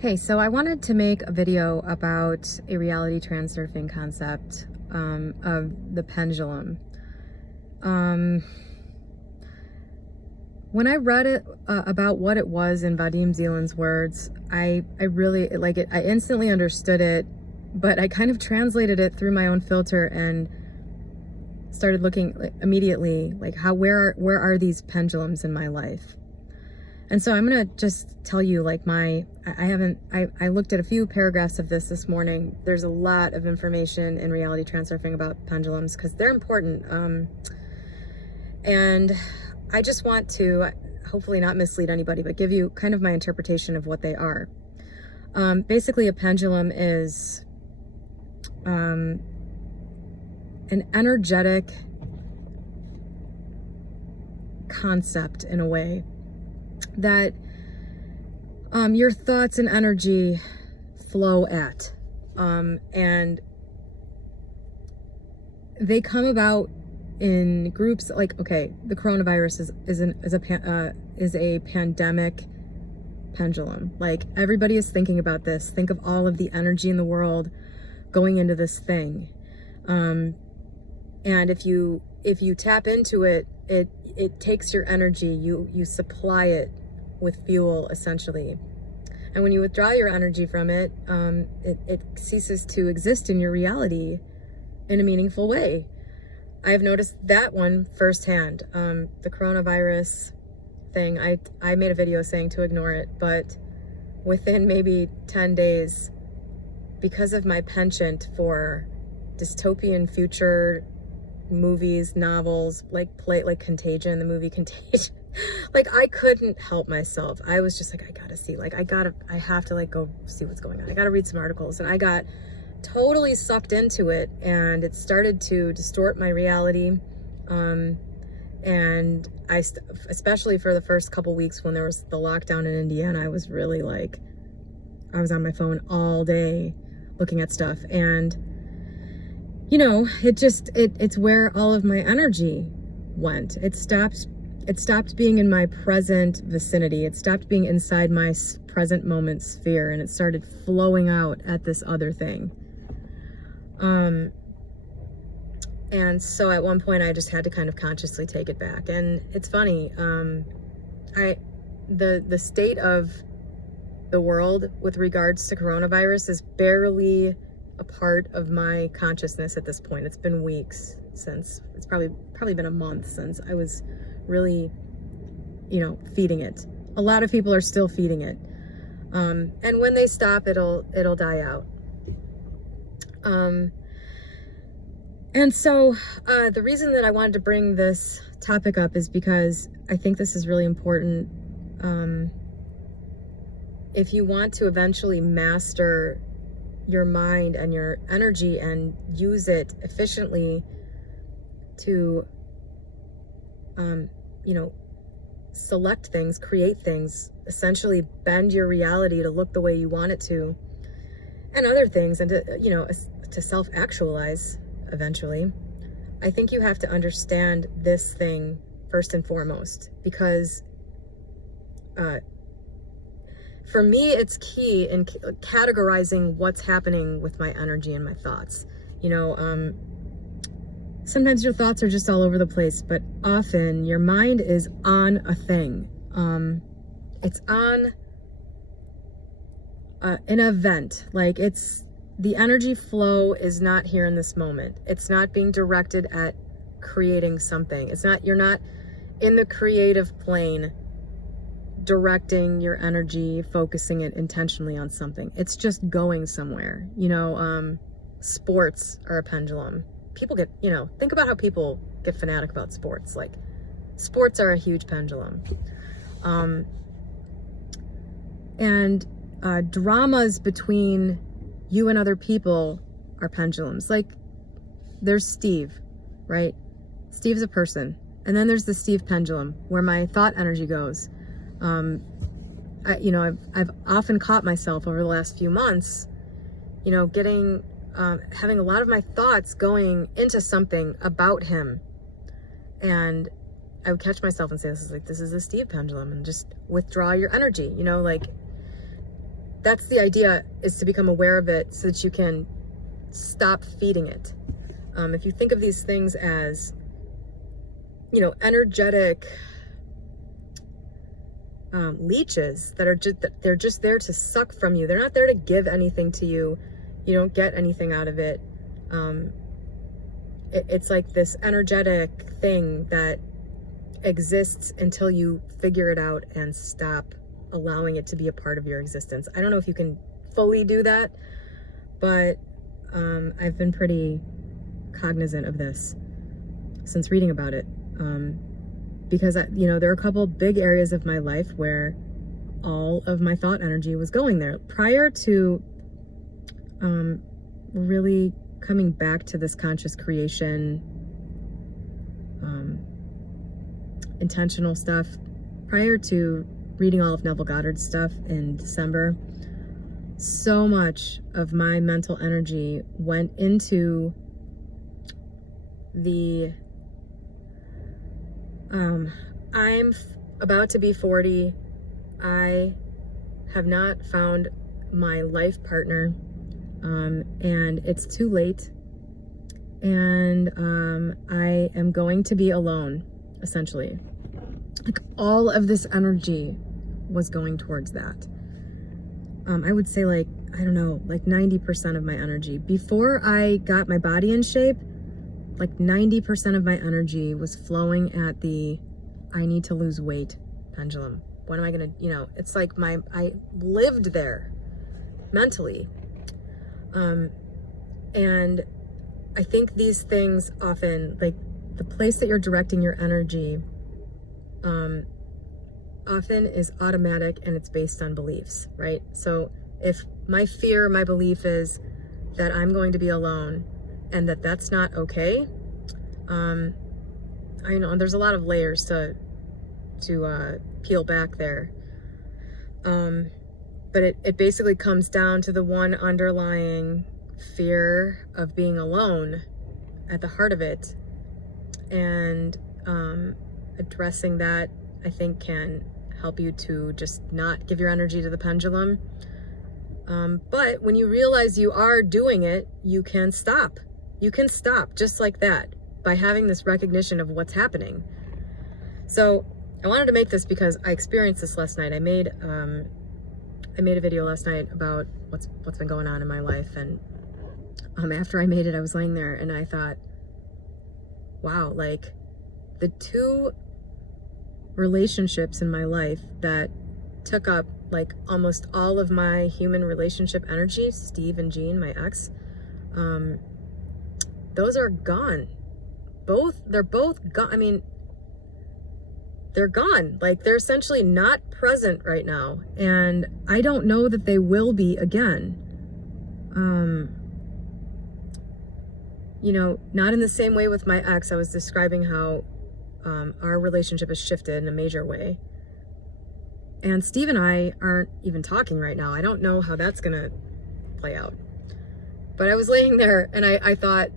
Hey, so I wanted to make a video about a reality transurfing concept of the pendulum. When I read it about what it was in Vadim Zeland's words, I really like it. I instantly understood it, but I kind of translated it through my own filter and started looking immediately like where are these pendulums in my life. And so I'm gonna just tell you, like, I looked at a few paragraphs of this morning. There's a lot of information in reality transurfing about pendulums because they're important. And I just want to hopefully not mislead anybody, but give you kind of my interpretation of what they are. Basically, a pendulum is an energetic concept in a way that your thoughts and energy flow at, and they come about in groups. Like, okay, the coronavirus is a pandemic pendulum. Like, everybody is thinking about this. Think of all of the energy in the world going into this thing, and if you tap into it, it takes your energy. You supply it with fuel, essentially. And when you withdraw your energy from it, it ceases to exist in your reality in a meaningful way. I've noticed that one firsthand. The coronavirus thing, I made a video saying to ignore it, but within maybe 10 days, because of my penchant for dystopian future movies, novels, like Contagion, the movie Contagion, like, I couldn't help myself. I was just like, I gotta see, like, I have to, like, go see what's going on. I gotta read some articles. And I got totally sucked into it, and it started to distort my reality. And especially for the first couple weeks when there was the lockdown in Indiana, I was really like, I was on my phone all day looking at stuff. And you know, it's where all of my energy went. It stopped being in my present vicinity. It stopped being inside my present moment sphere, and it started flowing out at this other thing. And so at one point I just had to kind of consciously take it back. And it's funny, the state of the world with regards to coronavirus is barely a part of my consciousness at this point. It's been weeks since, it's probably been a month since I was really, feeding it. A lot of people are still feeding it. And when they stop, it'll die out. And so the reason that I wanted to bring this topic up is because I think this is really important. If you want to eventually master your mind and your energy and use it efficiently to, select things, create things, essentially bend your reality to look the way you want it to, and other things, and to self-actualize eventually, I think you have to understand this thing first and foremost, because for me, it's key in categorizing what's happening with my energy and my thoughts. Sometimes your thoughts are just all over the place, but often your mind is on a thing. It's on an event. Like, the energy flow is not here in this moment. It's not being directed at creating something. You're not in the creative plane directing your energy, focusing it intentionally on something. It's just going somewhere. Sports are a pendulum. People get, think about how people get fanatic about sports. Like, sports are a huge pendulum. And dramas between you and other people are pendulums. Like, there's Steve, right? Steve's a person. And then there's the Steve pendulum, where my thought energy goes. I've often caught myself over the last few months, having a lot of my thoughts going into something about him. And I would catch myself and say, this is the Steve pendulum, and just withdraw your energy, that's the idea, is to become aware of it so that you can stop feeding it. If you think of these things as, you know, energetic leeches that are they're just there to suck from you. They're not there to give anything to you. You don't get anything out of it. It's like this energetic thing that exists until you figure it out and stop allowing it to be a part of your existence. I don't know if you can fully do that, but I've been pretty cognizant of this since reading about it. Because, you know, there are a couple big areas of my life where all of my thought energy was going there. Prior to really coming back to this conscious creation, intentional stuff, prior to reading all of Neville Goddard's stuff in December, so much of my mental energy went into the I'm about to be 40. I have not found my life partner, and it's too late, and I am going to be alone, essentially. Like, all of this energy was going towards that. I would say, like, I don't know, like 90% of my energy. Before I got my body in shape, like 90% of my energy was flowing at the I need to lose weight pendulum. When am I gonna, you know, it's like I lived there mentally. And I think these things often, like the place that you're directing your energy, often is automatic, and it's based on beliefs, right? So if my fear, my belief is that I'm going to be alone and that that's not okay, I know there's a lot of layers to peel back there. But it basically comes down to the one underlying fear of being alone at the heart of it. And addressing that, I think, can help you to just not give your energy to the pendulum. But when you realize you are doing it, you can stop. You can stop just like that by having this recognition of what's happening. So I wanted to make this because I experienced this last night. I made a video last night about what's been going on in my life, and after I made it, I was laying there and I thought, wow, like the two relationships in my life that took up like almost all of my human relationship energy, Steve and Jean, my ex, those are gone. They're both gone. I mean, they're gone. Like, they're essentially not present right now. And I don't know that they will be again. You know, not in the same way with my ex. I was describing how our relationship has shifted in a major way. And Steve and I aren't even talking right now. I don't know how that's going to play out. But I was laying there and I thought,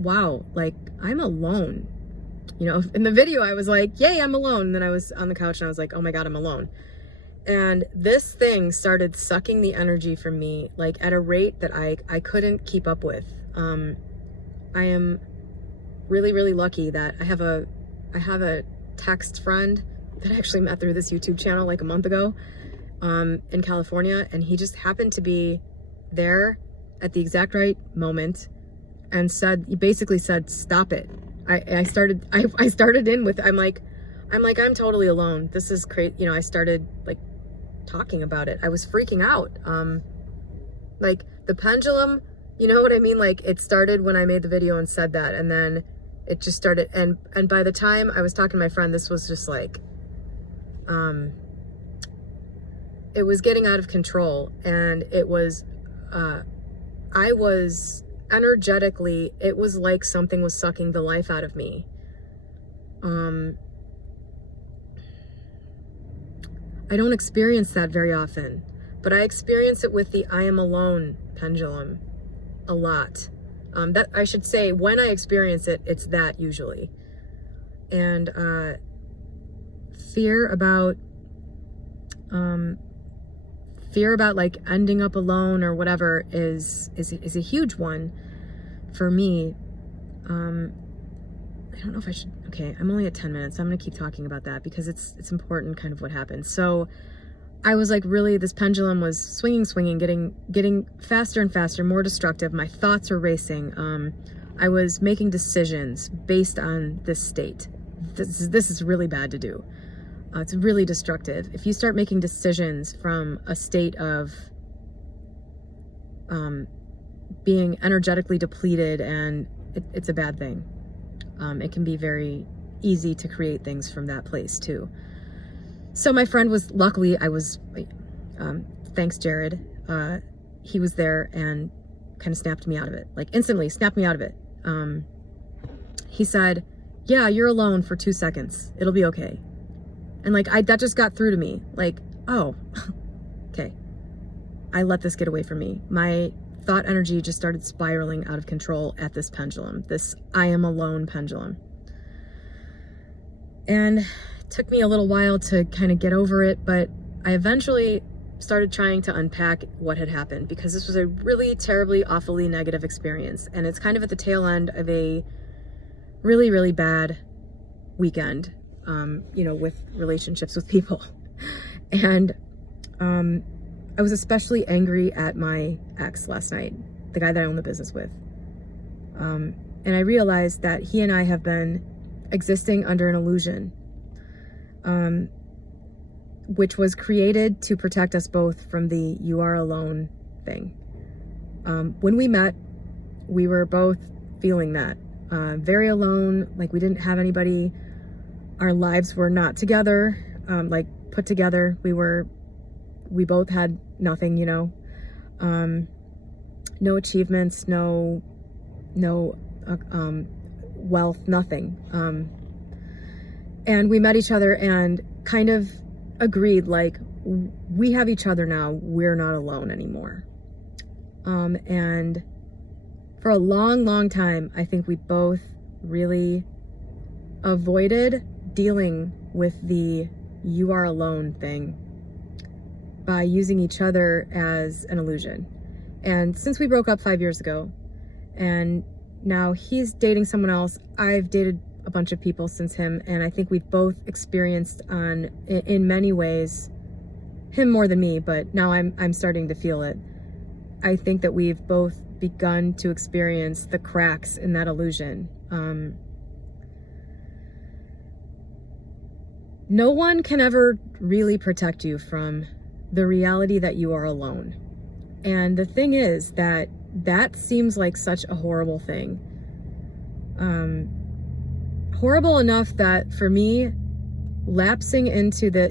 wow, like, I'm alone. You know, in the video, I was like, yay, I'm alone. And then I was on the couch and I was like, oh my God, I'm alone. And this thing started sucking the energy from me, like at a rate that I couldn't keep up with. I am really, really lucky that I have a text friend that I actually met through this YouTube channel like a month ago, in California. And he just happened to be there at the exact right moment and he basically said, stop it. I started in with, I'm like, I'm totally alone. This is crazy. You know, I started like talking about it. I was freaking out. Like the pendulum, you know what I mean? Like, it started when I made the video and said that, and then it just started. And by the time I was talking to my friend, this was just like, it was getting out of control. And it was, I was energetically, it was like something was sucking the life out of me. I don't experience that very often, but I experience it with the I am alone pendulum a lot. That I should say, when I experience it, it's that usually. And fear about like ending up alone or whatever is a huge one for me. I don't know if I should, okay, I'm only at 10 minutes, so I'm gonna keep talking about that because it's important kind of what happened. So I was like, really, this pendulum was swinging, getting faster and faster, more destructive. My thoughts were racing. I was making decisions based on this state. This is really bad to do. It's really destructive. If you start making decisions from a state of being energetically depleted, and it's a bad thing. It can be very easy to create things from that place too. So my friend was, luckily I was, thanks Jared, he was there and kind of snapped me out of it, like instantly snapped me out of it. He said, yeah, you're alone for 2 seconds. It'll be okay. And like, that just got through to me. Like, oh, okay. I let this get away from me. My thought energy just started spiraling out of control at this pendulum, this I am alone pendulum. And it took me a little while to kind of get over it, but I eventually started trying to unpack what had happened, because this was a really terribly, awfully negative experience. And it's kind of at the tail end of a really, really bad weekend, with relationships with people. And I was especially angry at my ex last night, the guy that I own the business with. And I realized that he and I have been existing under an illusion, which was created to protect us both from the you are alone thing. When we met, we were both feeling that, very alone, like we didn't have anybody. Our lives were not together, like put together. We both had nothing, no achievements, no wealth, nothing. And we met each other and kind of agreed, like, we have each other now, we're not alone anymore. And for a long, long time, I think we both really avoided dealing with the you are alone thing by using each other as an illusion. And since we broke up 5 years ago, and now he's dating someone else, I've dated a bunch of people since him, and I think we've both experienced in many ways, him more than me, but now I'm starting to feel it. I think that we've both begun to experience the cracks in that illusion. No one can ever really protect you from the reality that you are alone. And the thing is that seems like such a horrible thing. Horrible enough that for me, lapsing into the,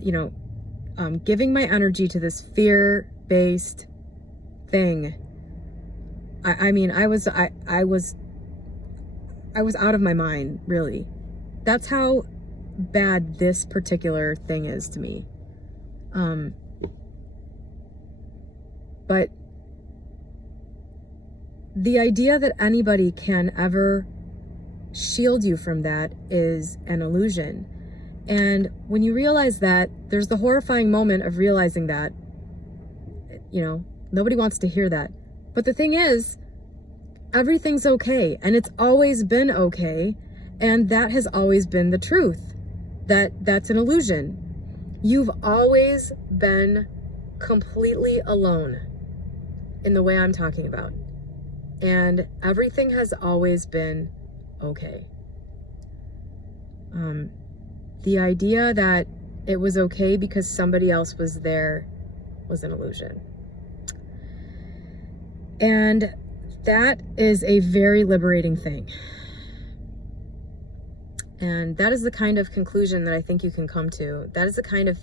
giving my energy to this fear-based thing, I was out of my mind, really. That's how bad this particular thing is to me. But the idea that anybody can ever shield you from that is an illusion. And when you realize that, there's the horrifying moment of realizing that, nobody wants to hear that. But the thing is, everything's okay, and it's always been okay, and that has always been the truth. That's an illusion. You've always been completely alone in the way I'm talking about. And everything has always been okay. The idea that it was okay because somebody else was there was an illusion. And that is a very liberating thing. And that is the kind of conclusion that I think you can come to. That is the kind of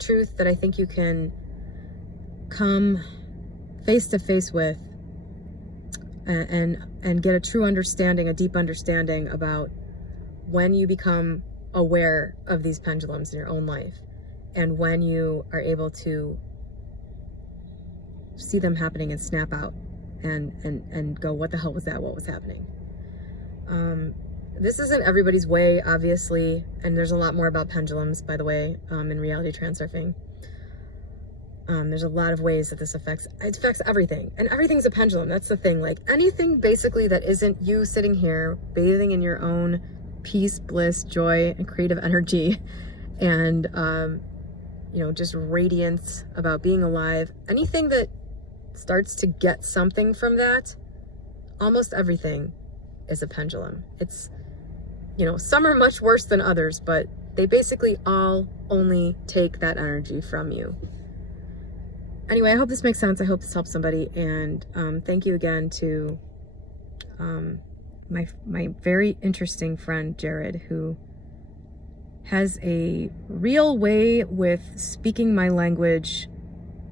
truth that I think you can come face to face with and get a true understanding, a deep understanding about when you become aware of these pendulums in your own life, and when you are able to see them happening and snap out and go, what the hell was that? What was happening? This isn't everybody's way, obviously, and there's a lot more about pendulums, by the way, in reality transurfing. There's a lot of ways that this affects everything, and everything's a pendulum. That's the thing. Like anything basically that isn't you sitting here bathing in your own peace, bliss, joy, and creative energy, and just radiance about being alive. Anything that starts to get something from that, almost everything is a pendulum. It's, some are much worse than others, but they basically all only take that energy from you. Anyway, I hope this makes sense. I hope this helps somebody. And thank you again to my very interesting friend, Jared, who has a real way with speaking my language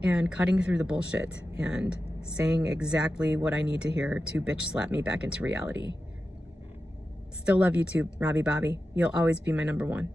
and cutting through the bullshit and saying exactly what I need to hear to bitch slap me back into reality. Still love you too, Robbie Bobby. You'll always be my number one.